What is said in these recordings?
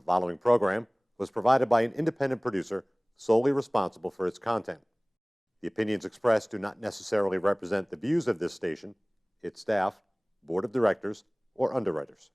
The following program was provided by an independent producer solely responsible for its content. The opinions expressed do not necessarily represent the views of this station, its staff, board of directors, or underwriters.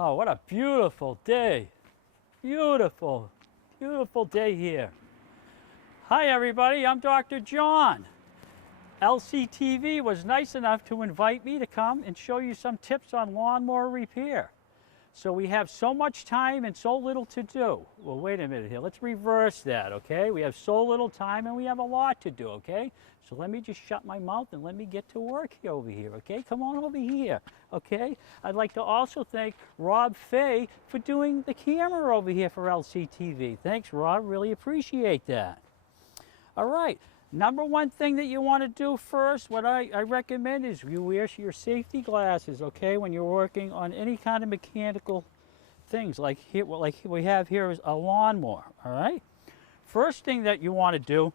Oh, what a beautiful day. Beautiful, beautiful day here. Hi, everybody. I'm Dr. John. LCTV was nice enough to invite me to come and show you some tips on lawnmower repair. So we have so much time and so little to do. Well, wait a minute here. Let's reverse that, okay? We have so little time and we have a lot to do, okay? So let me just shut my mouth and let me get to work here over here, okay? Come on over here, okay? I'd like to also thank Rob Fay for doing the camera over here for LCTV. Thanks, Rob. Really appreciate that. All right. Number one thing that you want to do first, what I recommend is you wear your safety glasses, okay, when you're working on any kind of mechanical things like here, like we have here is a lawnmower, all right? First thing that you want to do,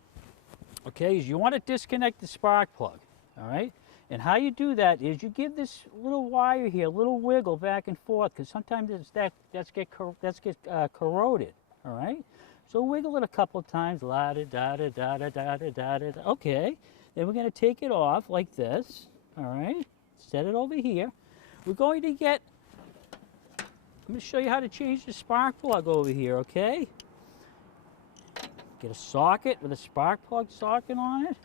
okay, is you want to disconnect the spark plug, all right? And how you do that is you give this little wire here a little wiggle back and forth because sometimes that's get corroded, all right? So wiggle it a couple of times, la-da-da-da-da-da-da-da-da-da. Okay, then we're going to take it off like this, all right? Set it over here. We're going to I'm going to show you how to change the spark plug over here, okay? Get a socket with a spark plug socket on it,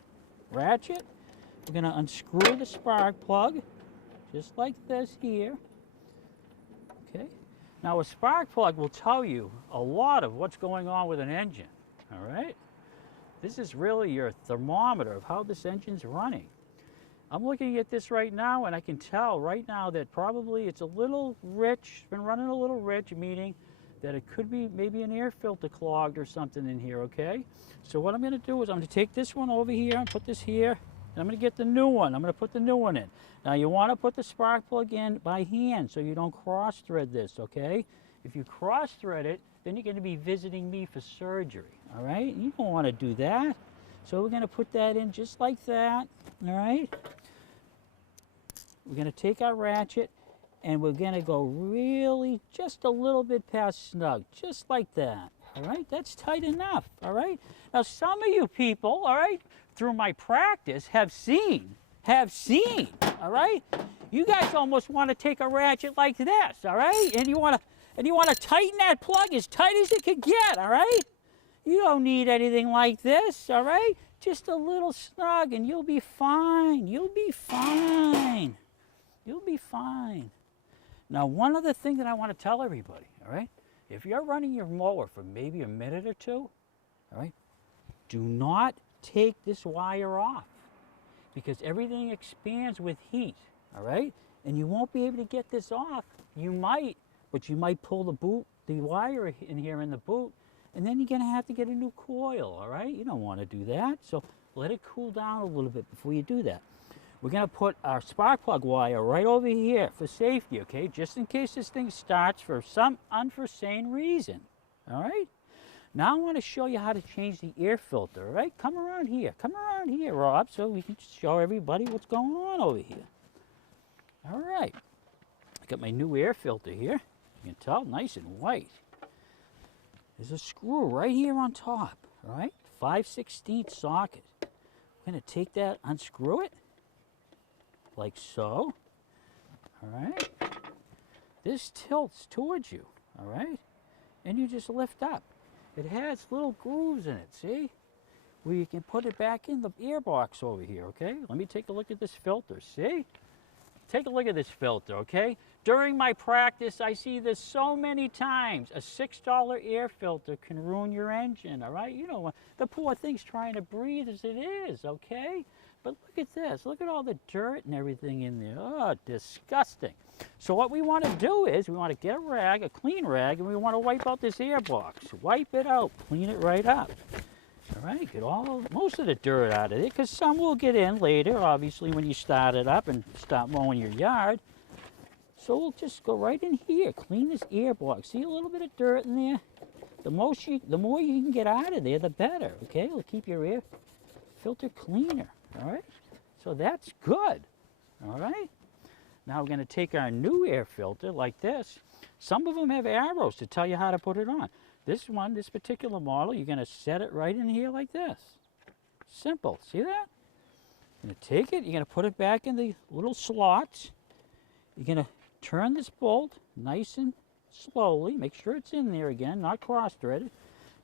ratchet. We're going to unscrew the spark plug, just like this here, okay? Now, a spark plug will tell you a lot of what's going on with an engine, all right? This is really your thermometer of how this engine's running. I'm looking at this right now, and I can tell right now that probably it's a little rich, been running a little rich, meaning that it could be maybe an air filter clogged or something in here, okay? So what I'm going to do is I'm going to take this one over here and put this here, and I'm going to get the new one. I'm going to put the new one in. Now, you want to put the spark plug in by hand so you don't cross-thread this, okay? If you cross-thread it, then you're going to be visiting me for surgery, all right? You don't want to do that. So we're going to put that in just like that, all right? We're going to take our ratchet, and we're going to go really just a little bit past snug, just like that, all right? That's tight enough, all right? Now, some of you people, all right, through my practice have seen, all right? You guys almost want to take a ratchet like this, all right? And you want to tighten that plug as tight as it could get, all right? You don't need anything like this, all right? Just a little snug and you'll be fine. You'll be fine. You'll be fine. Now, one other thing that I want to tell everybody, all right? If you're running your mower for maybe a minute or two, all right, do not take this wire off because everything expands with heat, all right? And you won't be able to get this off. You might, but you might pull the wire in here in the boot, and then you're going to have to get a new coil, all right? You don't want to do that, so let it cool down a little bit before you do that. We're going to put our spark plug wire right over here for safety, okay? Just in case this thing starts for some unforeseen reason, all right? Now I want to show you how to change the air filter, all right? Come around here, Rob, so we can show everybody what's going on over here. All right, I got my new air filter here. You can tell, nice and white. There's a screw right here on top, all right? 5/16 socket. We're going to take that, unscrew it, like so. all right? This tilts towards you, all right? And you just lift up. It has little grooves in it, see? Where you can put it back in the air box over here, okay? Let me take a look at this filter, see? Take a look at this filter, okay? During my practice, I see this so many times. A $6 air filter can ruin your engine, all right? You know, the poor thing's trying to breathe as it is, okay? But look at this. Look at all the dirt and everything in there. Oh, disgusting. So what we want to do is we want to get a rag, a clean rag, and we want to wipe out this air box. Wipe it out. Clean it right up. All right, get most of the dirt out of it, because some will get in later, obviously, when you start it up and start mowing your yard. So we'll just go right in here, clean this air box. See a little bit of dirt in there? The more you can get out of there, the better, okay? It'll keep your air filter cleaner, all right? So that's good, all right? Now we're going to take our new air filter like this. Some of them have arrows to tell you how to put it on. This one, this particular model, you're going to set it right in here like this. Simple. See that? You're going to take it, you're going to put it back in the little slots. You're going to turn this bolt nice and slowly. Make sure it's in there again, not cross-threaded.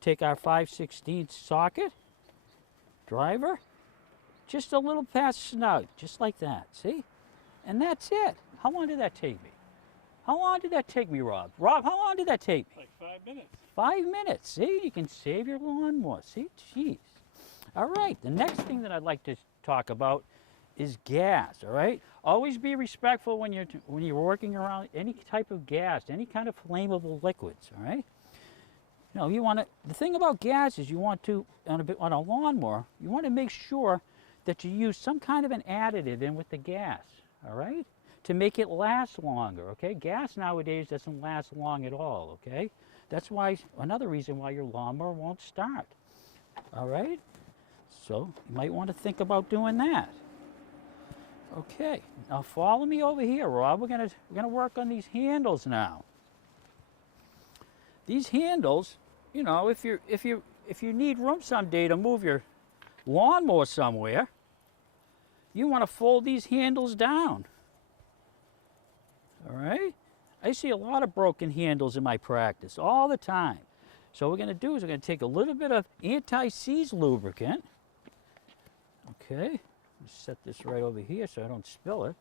Take our 5/16 socket, driver, just a little past snug, just like that. See? And that's it. How long did that take me? How long did that take me, Rob? Rob, how long did that take me? Like 5 minutes. 5 minutes. See, you can save your lawnmower. See, jeez. All right, the next thing that I'd like to talk about is gas, all right? Always be respectful when you're working around any type of gas, any kind of flammable liquids, all right? You know, you want to, the thing about gas is you want to, on a lawnmower, you want to make sure that you use some kind of an additive in with the gas, all right? To make it last longer, okay? Gas nowadays doesn't last long at all, okay? That's why, another reason why your lawnmower won't start, all right? So you might want to think about doing that. Okay, now follow me over here, Rob. We're gonna work on these handles now. These handles, you know, if you need room someday to move your lawnmower somewhere, you want to fold these handles down. All right? I see a lot of broken handles in my practice all the time. So what we're going to do is we're going to take a little bit of anti-seize lubricant. Okay, just set this right over here so I don't spill it.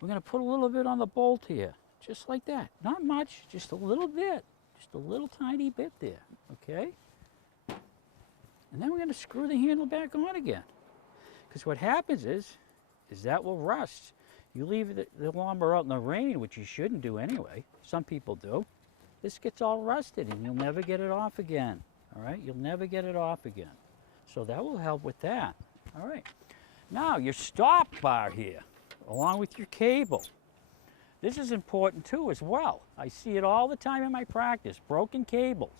We're going to put a little bit on the bolt here, just like that. Not much, just a little bit. Just a little tiny bit there, okay? And then we're going to screw the handle back on again. Because what happens is that will rust. You leave the lawnmower out in the rain, which you shouldn't do anyway. Some people do. This gets all rusted and you'll never get it off again. All right, you'll never get it off again. So that will help with that. All right. Now your stop bar here, along with your cable. This is important too as well. I see it all the time in my practice, broken cables.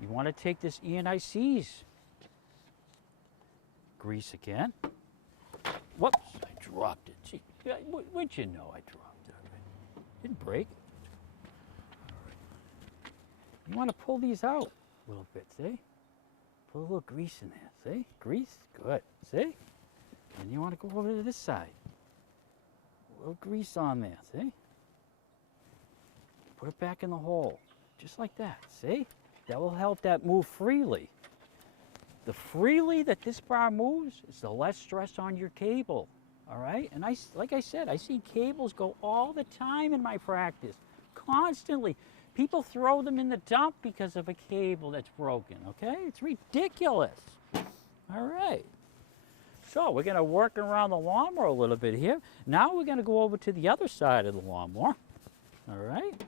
You want to take this anti-seize grease again. Whoops, I dropped it. Gee, wouldn't you know I dropped it already? Didn't break. All right. You want to pull these out a little bit, see? Put a little grease in there, see? Grease, good, see? And you want to go over to this side. A little grease on there, see? Put it back in the hole, just like that, see? That will help that move freely. The freely that this bar moves is the less stress on your cable, all right? And like I said, I see cables go all the time in my practice, constantly. People throw them in the dump because of a cable that's broken, okay? It's ridiculous. All right. So we're going to work around the lawnmower a little bit here. Now we're going to go over to the other side of the lawnmower, all right?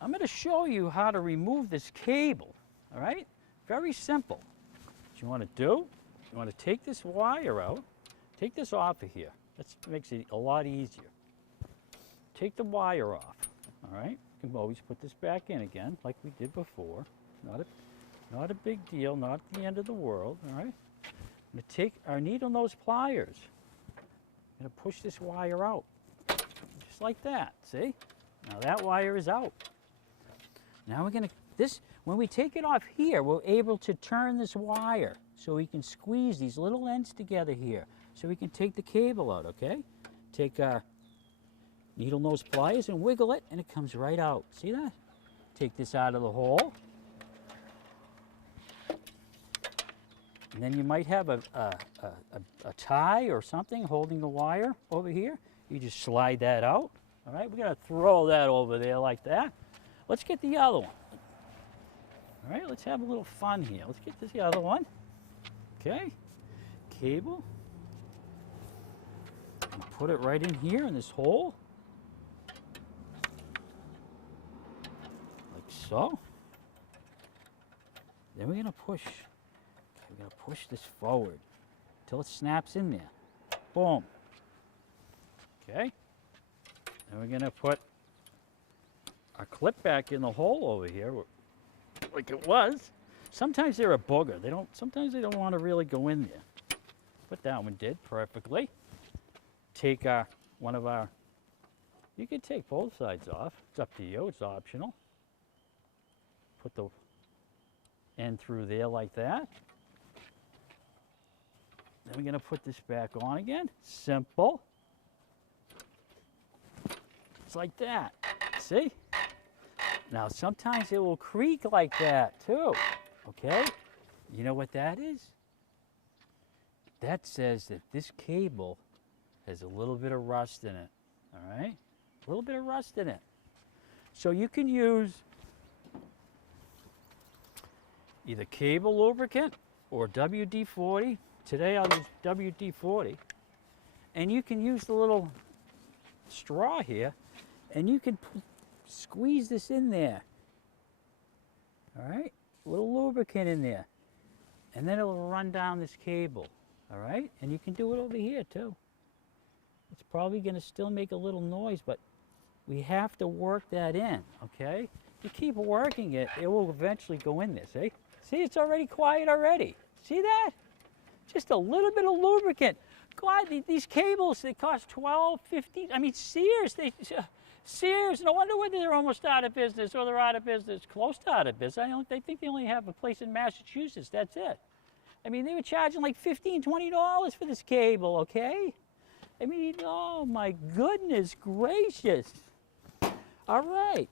I'm going to show you how to remove this cable, all right? Very simple. What you want to do, you want to take this wire out, take this off of here. That makes it a lot easier. Take the wire off, all right? You can always put this back in again like we did before. Not a big deal, not the end of the world, all right? I'm going to take our needle nose pliers. I'm going to push this wire out, just like that, see? Now that wire is out. Now we're going to, when we take it off here, we're able to turn this wire so we can squeeze these little ends together here so we can take the cable out, okay? take our needle nose pliers and wiggle it, and it comes right out. See that? Take this out of the hole. And then you might have a tie or something holding the wire over here. You just slide that out. All right, we're gonna throw that over there like that. Let's get the other one. All right, let's have a little fun here. Let's get this the other one. Okay, cable. And put it right in here in this hole. Like so. Then we're gonna push. We're gonna push this forward until it snaps in there. Boom. Okay. Then we're gonna put our clip back in the hole over here, like it was. Sometimes they're a booger. Sometimes they don't want to really go in there. But that one did perfectly. Take one of our, you can take both sides off. It's up to you, it's optional. Put the end through there like that. Then we're gonna put this back on again. Simple. It's like that, see? Now sometimes it will creak like that too, okay? You know what that is? That says that this cable has a little bit of rust in it, all right? A little bit of rust in it. So you can use either cable lubricant or WD-40. Today I'll use WD-40. And you can use the little straw here, and you can squeeze this in there. All right? A little lubricant in there. And then it'll run down this cable. All right? And you can do it over here too. It's probably going to still make a little noise, but we have to work that in, okay? You keep working it, it will eventually go in there, see? See, it's already quiet already. See that? Just a little bit of lubricant. God, these cables, they cost $12, $15. I mean, Sears, no wonder whether they're almost out of business or they're out of business, close to out of business. I think they only have a place in Massachusetts, that's it. I mean, they were charging like $15, $20 for this cable, okay? I mean, oh my goodness gracious. All right,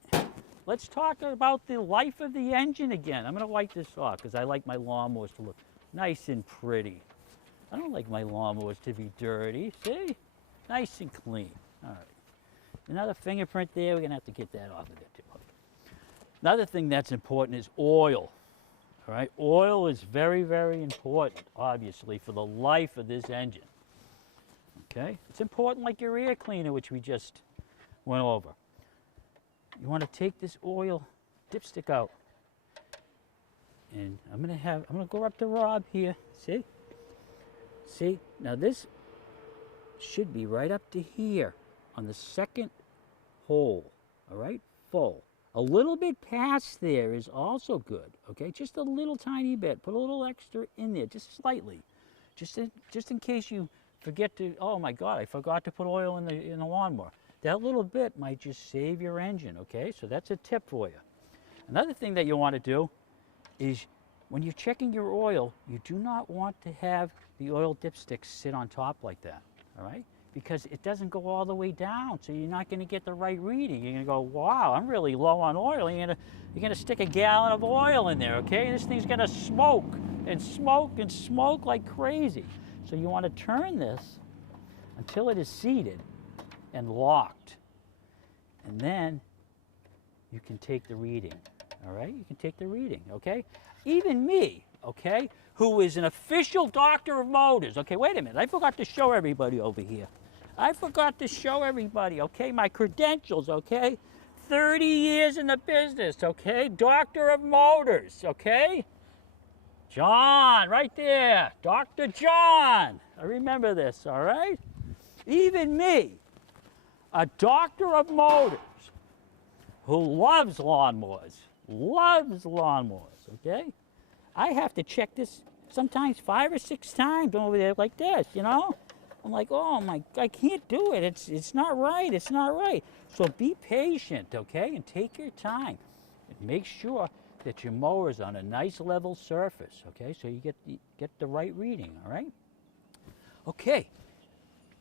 let's talk about the life of the engine again. I'm gonna wipe this off because I like my lawnmowers to look nice and pretty. I don't like my lawnmowers to be dirty, see? Nice and clean, all right. Another fingerprint there, we're gonna have to get that off of there too. Another thing that's important is oil, all right? Oil is very, very important, obviously, for the life of this engine. Okay, it's important like your air cleaner, which we just went over. You want to take this oil dipstick out, and I'm gonna go up to Rob here. See, now this should be right up to here on the second hole. All right, full. A little bit past there is also good. Okay, just a little tiny bit. Put a little extra in there, just slightly, just in case you forget to, oh my God, I forgot to put oil in the lawnmower. That little bit might just save your engine, okay? So that's a tip for you. Another thing that you want to do is when you're checking your oil, you do not want to have the oil dipstick sit on top like that, all right? Because it doesn't go all the way down, so you're not going to get the right reading. You're going to go, wow, I'm really low on oil. You're going to stick a gallon of oil in there, okay? And this thing's going to smoke and smoke and smoke like crazy. So you want to turn this until it is seated and locked. And then you can take the reading, all right? You can take the reading, okay? Even me, okay, who is an official doctor of motors. Okay, wait a minute. I forgot to show everybody over here. I forgot to show everybody, okay, my credentials, okay? 30 years in the business, okay? Doctor of motors, okay? John, right there, Dr. John. I remember this, all right? Even me, a doctor of motors who loves lawnmowers, okay? I have to check this sometimes 5 or 6 times over there like this, you know? I'm like, oh my, I can't do it. It's not right, it's not right. So be patient, okay? And take your time and make sure that your mower is on a nice level surface, okay? So you get the right reading, all right? Okay,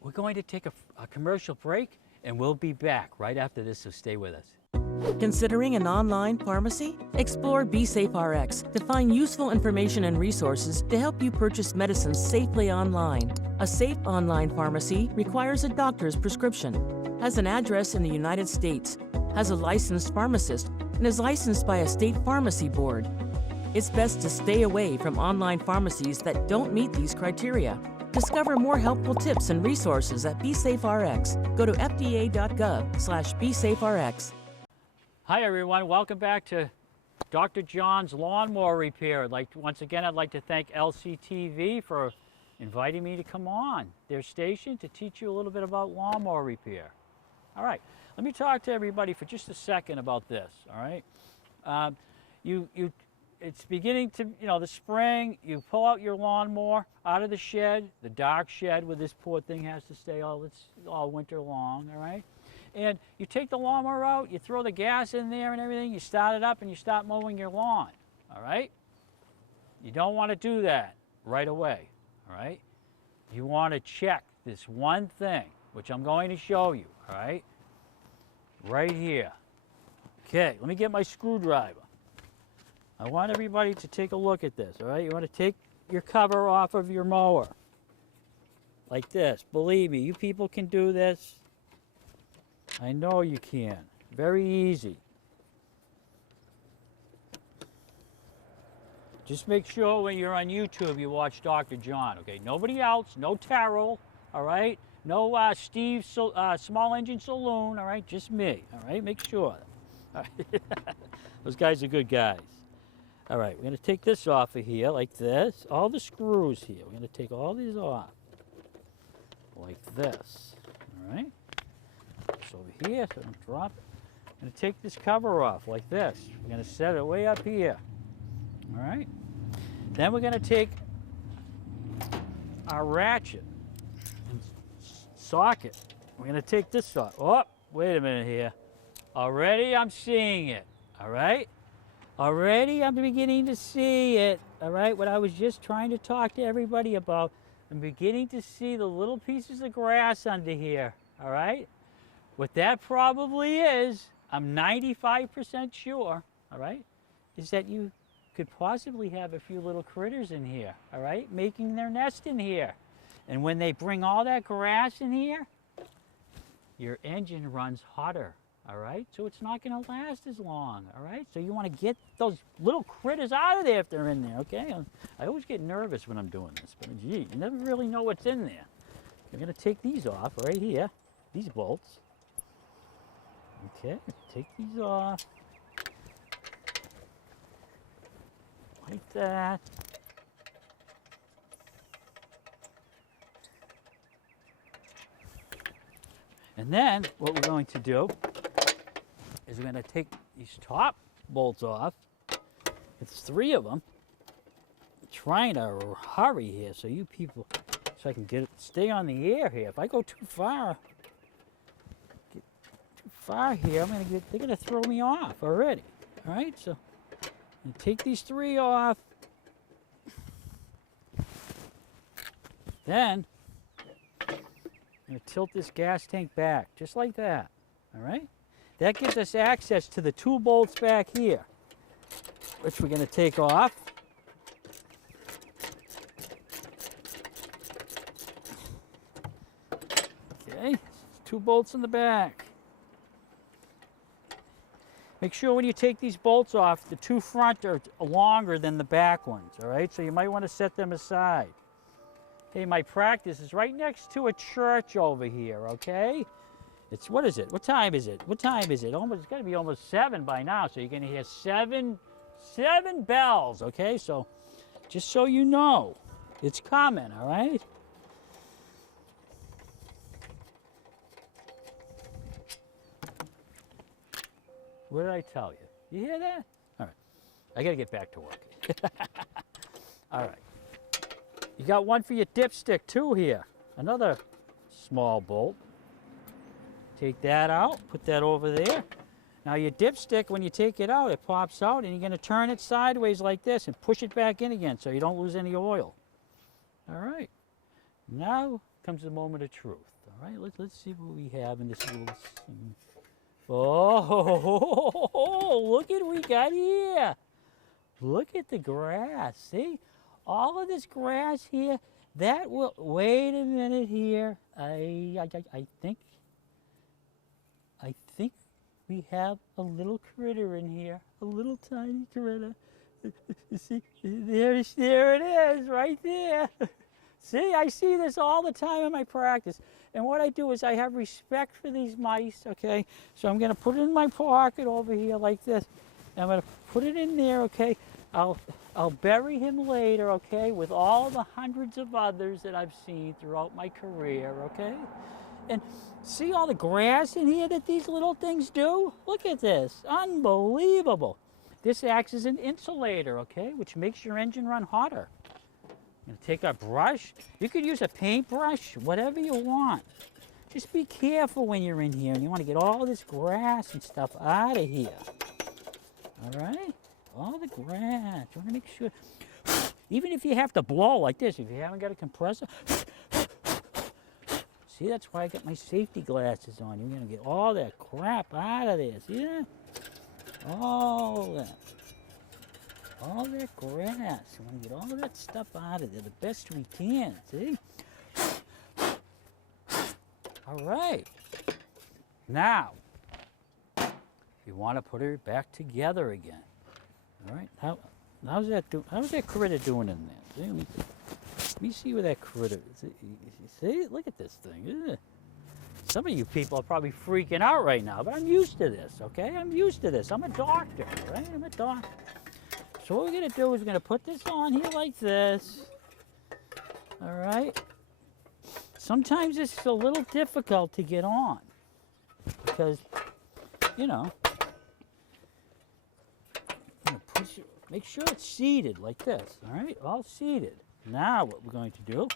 We're going to take a commercial break, and we'll be back right after this, so stay with us. Considering an online pharmacy? Explore BeSafeRx to find useful information and resources to help you purchase medicines safely online. A safe online pharmacy requires a doctor's prescription, has an address in the United States, has a licensed pharmacist, and is licensed by a state pharmacy board. It's best to stay away from online pharmacies that don't meet these criteria. Discover more helpful tips and resources at BeSafeRx. Go to fda.gov/BeSafeRx. Hi everyone, welcome back to Dr. John's Lawnmower Repair. Once again, I'd like to thank LCTV for inviting me to come on their station to teach you a little bit about lawnmower repair. All right, let me talk to everybody for just a second about this, all right? It's beginning to, the spring, you pull out your lawnmower out of the shed, the dark shed where this poor thing has to stay all winter long, all right? And you take the lawnmower out, you throw the gas in there and everything, you start it up and you start mowing your lawn, all right? You don't want to do that right away, all right? You want to check this one thing, which I'm going to show you, all right? Right here. Okay, let me get my screwdriver. I want everybody to take a look at this, all right? You want to take your cover off of your mower, like this. Believe me, you people can do this. I know you can. Very easy. Just make sure when you're on YouTube you watch Dr. John, okay? Nobody else, no Terrell, all right? No Steve Small Engine Saloon, all right? Just me, all right? Make sure. All right. Those guys are good guys. All right, we're going to take this off of here like this. All the screws here. We're going to take all these off like this, all right? It's over here, so don't drop it. I'm going to take this cover off like this. We're going to set it way up here. All right? Then we're going to take our ratchet and socket. We're going to take this off. Oh, wait a minute here. Already I'm seeing it. All right? Already I'm beginning to see it. All right? What I was just trying to talk to everybody about. I'm beginning to see the little pieces of grass under here. All right? What that probably is, I'm 95% sure, all right, is that you could possibly have a few little critters in here, all right, making their nest in here. And when they bring all that grass in here, your engine runs hotter, all right? So it's not going to last as long, all right? So you want to get those little critters out of there if they're in there, okay? I always get nervous when I'm doing this, but gee, you never really know what's in there. You're going to take these off right here, these bolts. Okay, take these off, like that. And then what we're going to do is we're going to take these top bolts off. It's 3 of them. I'm trying to hurry here so you people, so I can stay on the air here. If I go too far here, they're gonna throw me off already. All right, so you take these 3 off. Then I'm gonna tilt this gas tank back, just like that. All right, that gives us access to the 2 bolts back here, which we're gonna take off. Okay, 2 bolts in the back. Make sure when you take these bolts off, the 2 front are longer than the back ones, all right? So you might want to set them aside. Okay, my practice is right next to a church over here, okay? It's, what is it? What time is it? What time is it? It's got to be almost 7 by now, so you're going to hear 7 bells, okay? So just so you know, it's coming, all right? What did I tell you? You hear that? All right. I got to get back to work. All right. You got one for your dipstick too here. Another small bolt. Take that out, put that over there. Now your dipstick, when you take it out, it pops out and you're going to turn it sideways like this and push it back in again so you don't lose any oil. All right. Now comes the moment of truth. right, let's see what we have in this little. Oh, look at what we got here. Look at the grass. See, all of this grass here. That will. Wait a minute here. I think we have a little critter in here. A little tiny critter. You see, there it is, right there. See, I see this all the time in my practice. And what I do is I have respect for these mice, okay? So I'm gonna put it in my pocket over here like this. I'm gonna put it in there, okay? I'll bury him later, okay? With all the hundreds of others that I've seen throughout my career, okay? And see all the grass in here that these little things do? Look at this, unbelievable. This acts as an insulator, okay? Which makes your engine run hotter. You take a brush. You could use a paintbrush, whatever you want. Just be careful when you're in here and you want to get all this grass and stuff out of here. All right? All the grass. You want to make sure. Even if you have to blow like this, if you haven't got a compressor. See, that's why I got my safety glasses on. You're going to get all that crap out of there. See that? All that. All that grass. We want to get all that stuff out of there the best we can, see? All right. Now, you want to put her back together again. All right. How's that critter doing in there? See, let me see where that critter is. See? Look at this thing. Ugh. Some of you people are probably freaking out right now, but I'm used to this, okay? I'm used to this. I'm a doctor, right? I'm a doctor. So what we're going to do is we're going to put this on here like this. All right? Sometimes it's a little difficult to get on because, you know, make sure it's seated like this, all right? All seated. Now what we're going to do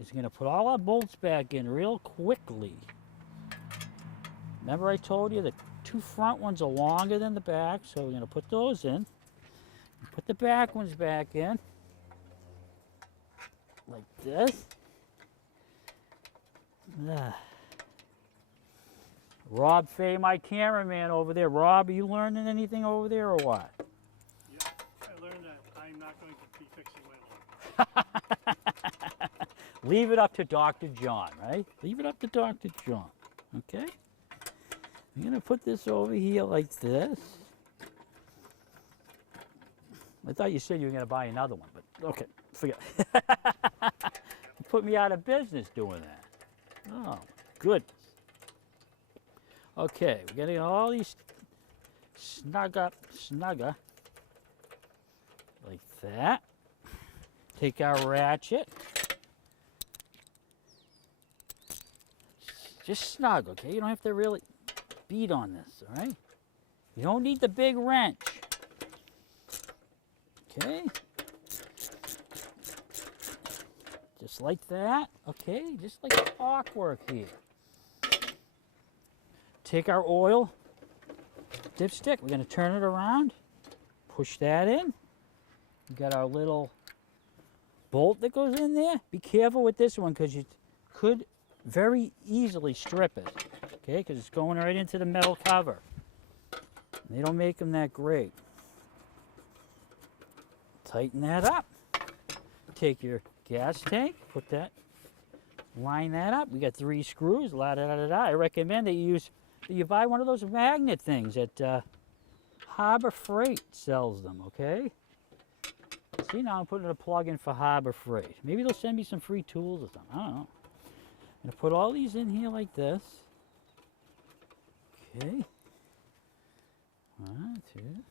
is we're going to put all our bolts back in real quickly. Remember I told you the two front ones are longer than the back, so we're going to put those in. Put the back ones back in, like this. Rob Fay, my cameraman over there. Rob, are you learning anything over there or what? Yeah, I learned that I'm not going to be fixing my lawn. Leave it up to Dr. John, right? Leave it up to Dr. John, okay? I'm going to put this over here like this. I thought you said you were going to buy another one, but okay, forget it. You put me out of business doing that. Oh, good. Okay, we're getting all these snugger, like that. Take our ratchet. Just snug, okay? You don't have to really beat on this, all right? You don't need the big wrench. Okay, just like that, okay, just like clockwork here. Take our oil dipstick, we're going to turn it around, push that in. We got our little bolt that goes in there. Be careful with this one because you could very easily strip it, okay, because it's going right into the metal cover. They don't make them that great. Tighten that up. Take your gas tank, put that, line that up. We got 3 screws, la-da-da-da-da. I recommend that you buy one of those magnet things that Harbor Freight sells them, okay? See, now I'm putting a plug in for Harbor Freight. Maybe they'll send me some free tools or something, I don't know. I'm gonna put all these in here like this. Okay. 1, 2.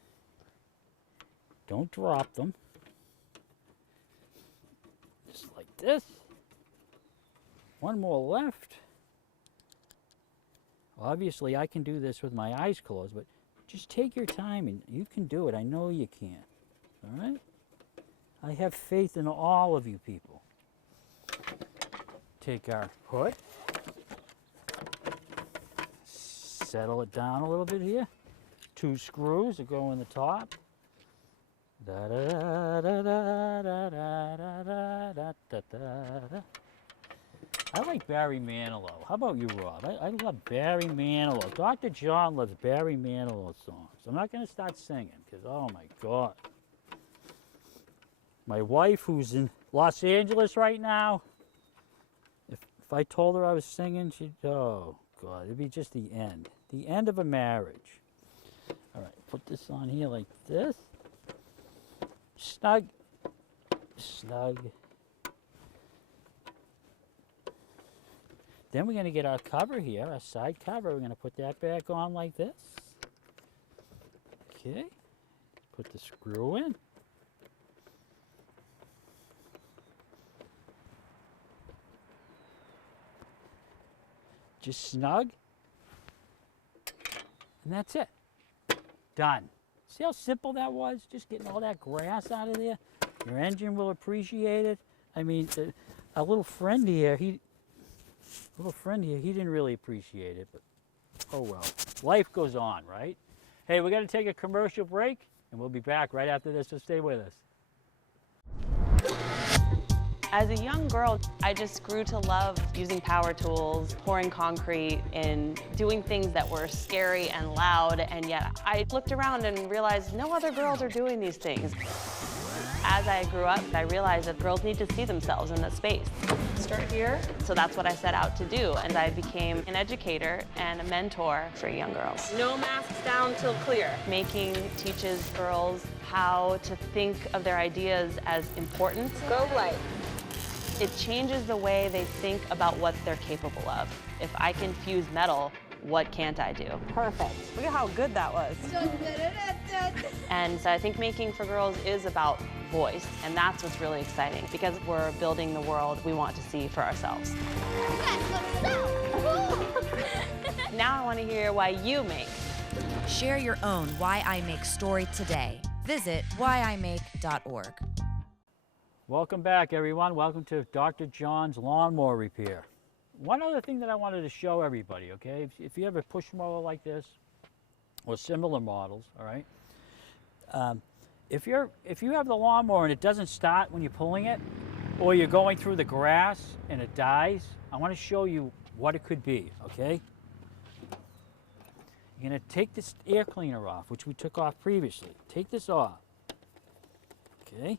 Don't drop them. Just like this. One more left. Obviously, I can do this with my eyes closed, but just take your time and you can do it. I know you can. All right? I have faith in all of you people. Take our hood. Settle it down a little bit here. 2 screws that go in the top. Da da da da da da da da da da. I like Barry Manilow. How about you, Rob? I love Barry Manilow. Dr. John loves Barry Manilow songs. I'm not going to start singing because, oh my God. My wife, who's in Los Angeles right now, if I told her I was singing, she'd, oh God, it'd be just the end of a marriage. All right, put this on here like this. Snug, snug. Then we're going to get our cover here, our side cover. We're going to put that back on like this. Okay. Put the screw in. Just snug. And that's it. Done. See how simple that was? Just getting all that grass out of there. Your engine will appreciate it. I mean, a little friend here, he didn't really appreciate it, but oh well. Life goes on, right? Hey, we're going to take a commercial break, and we'll be back right after this, so stay with us. As a young girl, I just grew to love using power tools, pouring concrete, and doing things that were scary and loud, and yet I looked around and realized no other girls are doing these things. As I grew up, I realized that girls need to see themselves in this space. Start here. So that's what I set out to do, and I became an educator and a mentor for young girls. No masks down till clear. Making teaches girls how to think of their ideas as important. Go light. It changes the way they think about what they're capable of. If I can fuse metal, what can't I do? Perfect. Look at how good that was. And so I think making for girls is about voice, and that's what's really exciting because we're building the world we want to see for ourselves. Now I want to hear why you make. Share your own Why I Make story today. Visit whyimake.org. Welcome back, everyone. Welcome to Dr. John's Lawnmower Repair. One other thing that I wanted to show everybody, okay? If you have a push mower like this, or similar models, all right? If you have the lawnmower and it doesn't start when you're pulling it, or you're going through the grass and it dies, I want to show you what it could be, okay? You're going to take this air cleaner off, which we took off previously. Take this off, okay?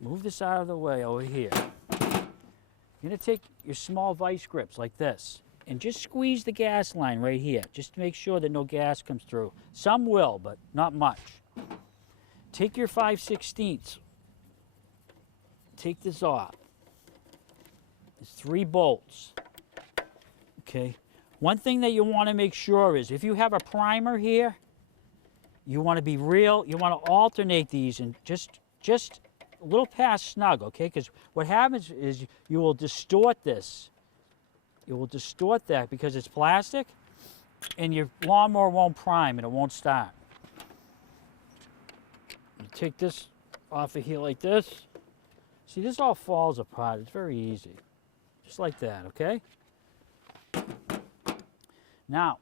Move this out of the way over here. You're going to take your small vice grips like this and just squeeze the gas line right here, just to make sure that no gas comes through. Some will, but not much. Take your 5/16. Take this off. There's 3 bolts. Okay. One thing that you want to make sure is if you have a primer here, you want to be real, you want to alternate these and just a little past snug, okay? Because what happens is you will distort this. You will distort that because it's plastic, and your lawnmower won't prime and it won't start. You take this off of here like this. See, this all falls apart. It's very easy. Just like that, okay? Now,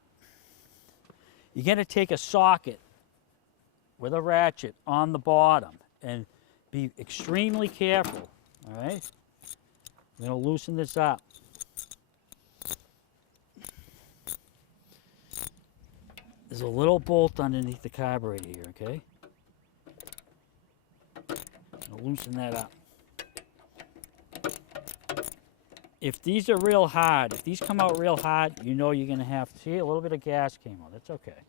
you're going to take a socket with a ratchet on the bottom and be extremely careful, all right? I'm going to loosen this up. There's a little bolt underneath the carburetor here, okay? I'll loosen that up. If these are real hard, if these come out real hard, you know you're going to have to see a little bit of gas came out. That's okay.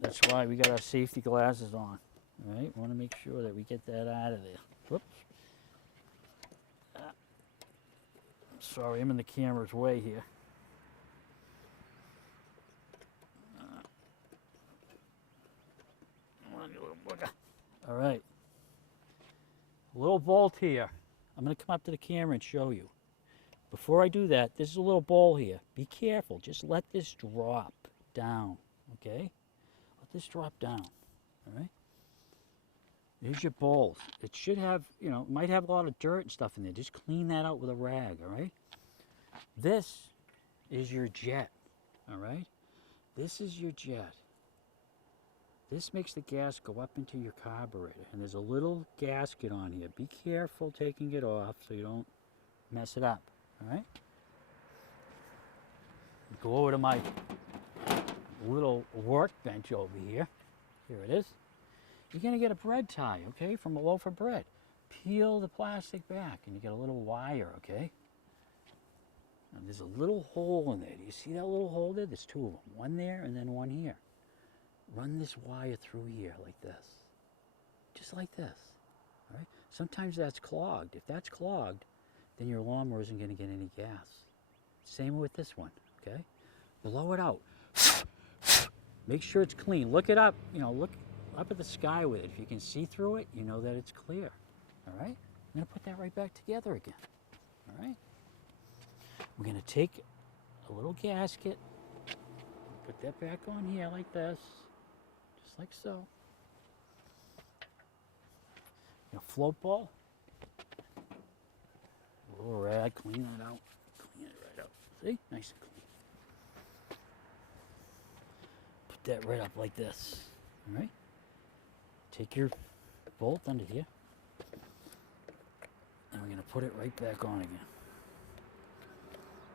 That's why we got our safety glasses on. All right, want to make sure that we get that out of there. Whoops. Sorry, I'm in the camera's way here. All right. A little bolt here. I'm going to come up to the camera and show you. Before I do that, this is a little bowl here. Be careful. Just let this drop down, okay? Let this drop down, all right? Here's your bowl. It should have, you know, might have a lot of dirt and stuff in there. Just clean that out with a rag, all right? This is your jet, all right? This is your jet. This makes the gas go up into your carburetor, and there's a little gasket on here. Be careful taking it off so you don't mess it up, all right? Go over to my little workbench over here. Here it is. You're gonna get a bread tie, okay, from a loaf of bread. Peel the plastic back, and you get a little wire, okay? And there's a little hole in there. Do you see that little hole there? There's two of them, one there and then one here. Run this wire through here like this, just like this, all right? Sometimes that's clogged. If that's clogged, then your lawnmower isn't gonna get any gas. Same with this one, okay? Blow it out. Make sure it's clean. Look it up, you know, look up at the sky with it. If you can see through it, you know that it's clear, all right? I'm gonna put that right back together again, all right? We're gonna take a little gasket, put that back on here like this, just like so. A float ball, a little rag, clean that out, clean it right up. See, nice and clean. Put that right up like this, all right? Take your bolt under here, and we're gonna put it right back on again.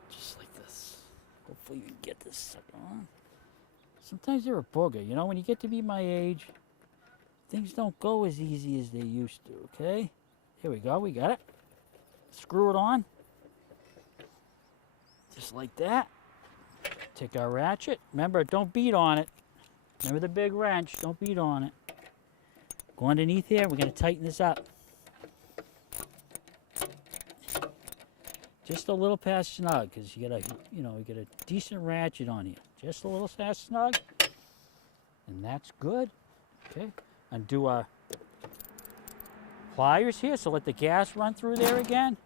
Just like this. Hopefully you can get this sucker on. Sometimes they're a booger, you know, when you get to be my age, things don't go as easy as they used to, okay? Here we go, we got it. Screw it on. Just like that. Take our ratchet. Remember, don't beat on it. Remember the big wrench, don't beat on it. Go underneath here, we're gonna tighten this up. Just a little past snug, because you get a decent ratchet on here. Just a little past snug, and that's good. Okay, undo our pliers here, so let the gas run through there again.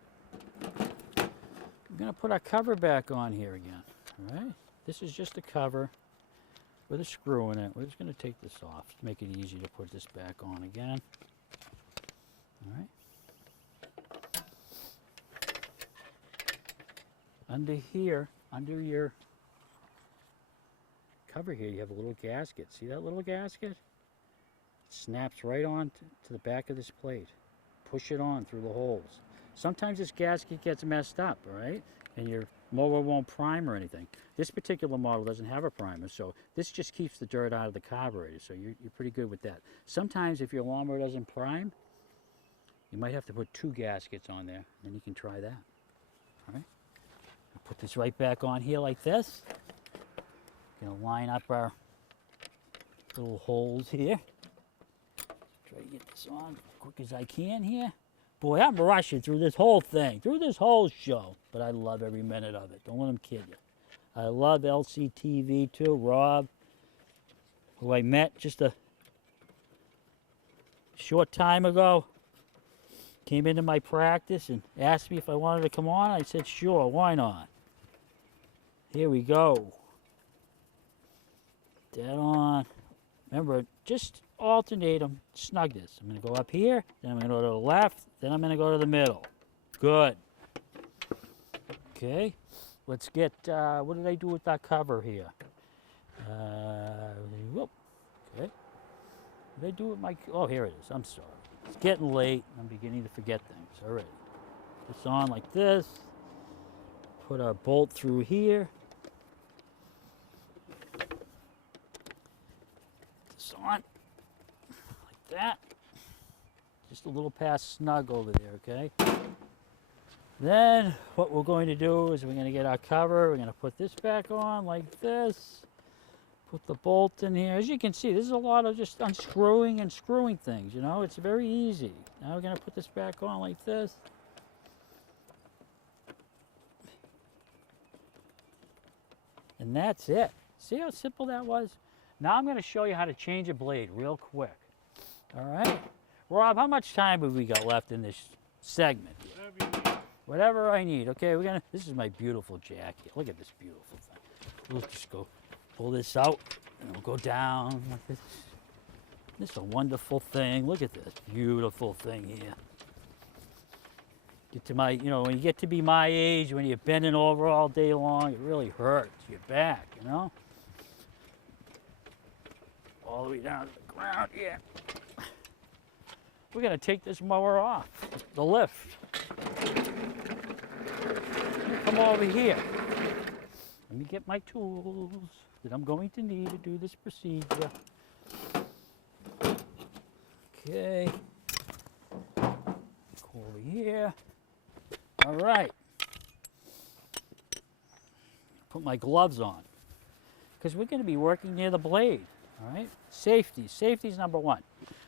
We're gonna put our cover back on here again. All right, this is just a cover with a screw in it. We're just gonna take this off to make it easy to put this back on again. All right. Under here, under your cover here, you have a little gasket. See that little gasket? It snaps right on to the back of this plate. Push it on through the holes. Sometimes this gasket gets messed up, all right? And your mower won't prime or anything. This particular model doesn't have a primer, so this just keeps the dirt out of the carburetor, so you're pretty good with that. Sometimes if your lawnmower doesn't prime, you might have to put 2 gaskets on there, and then you can try that, all right? Put this right back on here like this. Gonna line up our little holes here. Try to get this on as quick as I can here. Boy, I'm rushing through this whole thing, through this whole show, but I love every minute of it. Don't let them kid you. I love LCTV too. Rob, who I met just a short time ago, came into my practice and asked me if I wanted to come on. I said, sure, why not? Here we go. Dead on. Remember, just alternate them, snug this. I'm going to go up here, then I'm going to go to the left, then I'm going to go to the middle. Good. Okay, let's get, what did I do with that cover here? Whoop. Okay. What did I do with my, oh, here it is. I'm sorry. It's getting late. I'm beginning to forget things already. This on like this. Put our bolt through here. This on like that. Just a little past snug over there, okay? Then what we're going to do is we're going to get our cover. We're going to put this back on like this. Put the bolt in here. As you can see, this is a lot of just unscrewing and screwing things, you know. It's very easy. Now we're going to put this back on like this. And that's it. See how simple that was? Now I'm going to show you how to change a blade real quick. All right? Rob, how much time have we got left in this segment? Whatever you need. Whatever I need. Okay, we're going to, this is my beautiful jacket. Look at this beautiful thing. We'll just go pull this out, and it'll go down like this. This is a wonderful thing. Look at this beautiful thing here. Get to my, you know, when you get to be my age, when you're bending over all day long, it really hurts your back, you know? All the way down to the around here. We're gonna take this mower off, the lift. Come over here. Let me get my tools that I'm going to need to do this procedure. Okay. Go over here. All right. Put my gloves on because we're going to be working near the blade. All right. Safety. Safety is number one.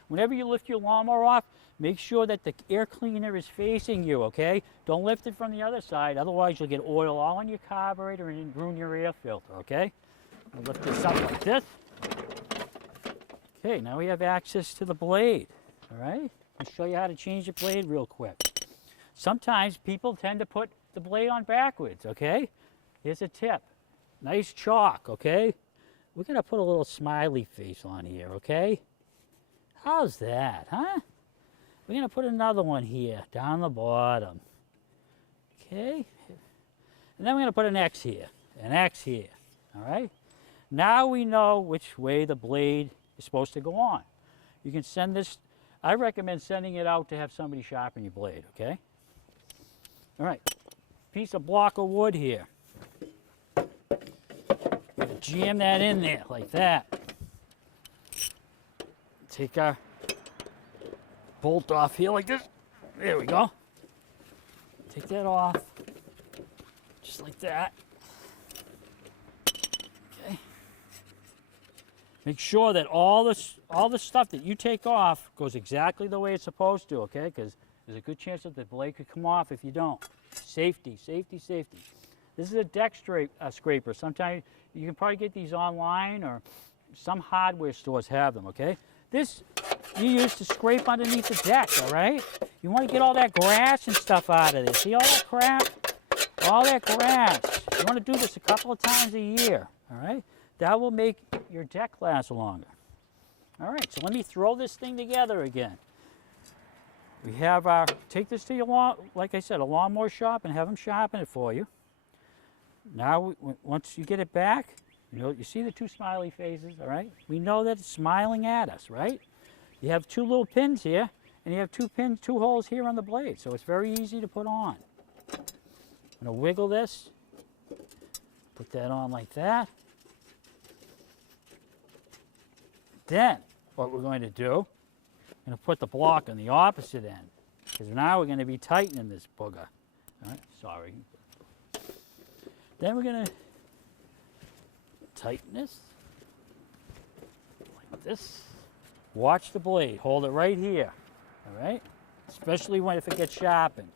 Whenever you lift your lawnmower off, make sure that the air cleaner is facing you, okay? Don't lift it from the other side, otherwise you'll get oil all on your carburetor and ruin your air filter, okay? We'll lift this up like this. Okay, now we have access to the blade, all right? I'll show you how to change the blade real quick. Sometimes people tend to put the blade on backwards, okay? Here's a tip. Nice chalk, okay? We're gonna put a little smiley face on here, okay? How's that, huh? We're gonna put another one here, down the bottom. Okay? And then we're gonna put an X here, all right? Now we know which way the blade is supposed to go on. You can send this, I recommend sending it out to have somebody sharpen your blade, okay? All right, piece of block of wood here. Jam that in there like that. Take our bolt off here like this. There we go. Take that off, just like that. Okay. Make sure that all the stuff that you take off goes exactly the way it's supposed to, okay? Because there's a good chance that the blade could come off if you don't. Safety, safety, safety. This is a deck scraper. Sometimes you can probably get these online, or some hardware stores have them, okay? This you use to scrape underneath the deck, all right? You want to get all that grass and stuff out of there. See all that crap? All that grass. You want to do this a couple of times a year, all right? That will make your deck last longer. All right, so let me throw this thing together again. We have our, take this to your lawn, like I said, a lawnmower shop and have them sharpen it for you. Now, once you get it back, you see the two smiley faces, all right? We know that it's smiling at us, right? You have two little pins here, and you have two holes here on the blade, so it's very easy to put on. I'm gonna wiggle this, put that on like that. Then, what we're going to do, I'm gonna put the block on the opposite end, because now we're gonna be tightening this booger. All right, sorry. Then we're gonna tighten this, like this. Watch the blade, hold it right here, all right? Especially if it gets sharpened.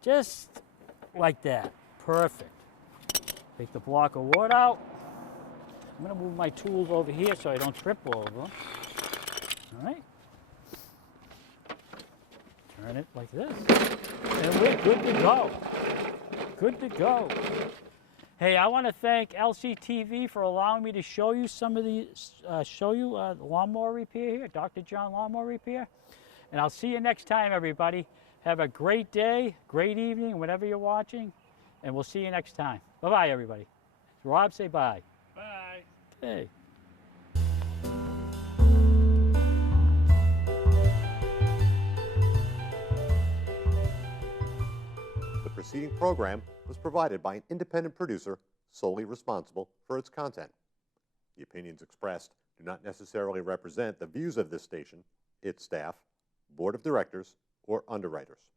Just like that, perfect. Take the block of wood out. I'm gonna move my tools over here so I don't trip over them, all right? Turn it like this, and we're good to go. Good to go. Hey, I want to thank LCTV for allowing me to show you some of the, the lawnmower repair here, Dr. John Lawnmower Repair. And I'll see you next time, everybody. Have a great day, great evening, whenever you're watching, and we'll see you next time. Bye-bye, everybody. Rob, say bye. Bye. Okay. The preceding program was provided by an independent producer solely responsible for its content. The opinions expressed do not necessarily represent the views of this station, its staff, board of directors, or underwriters.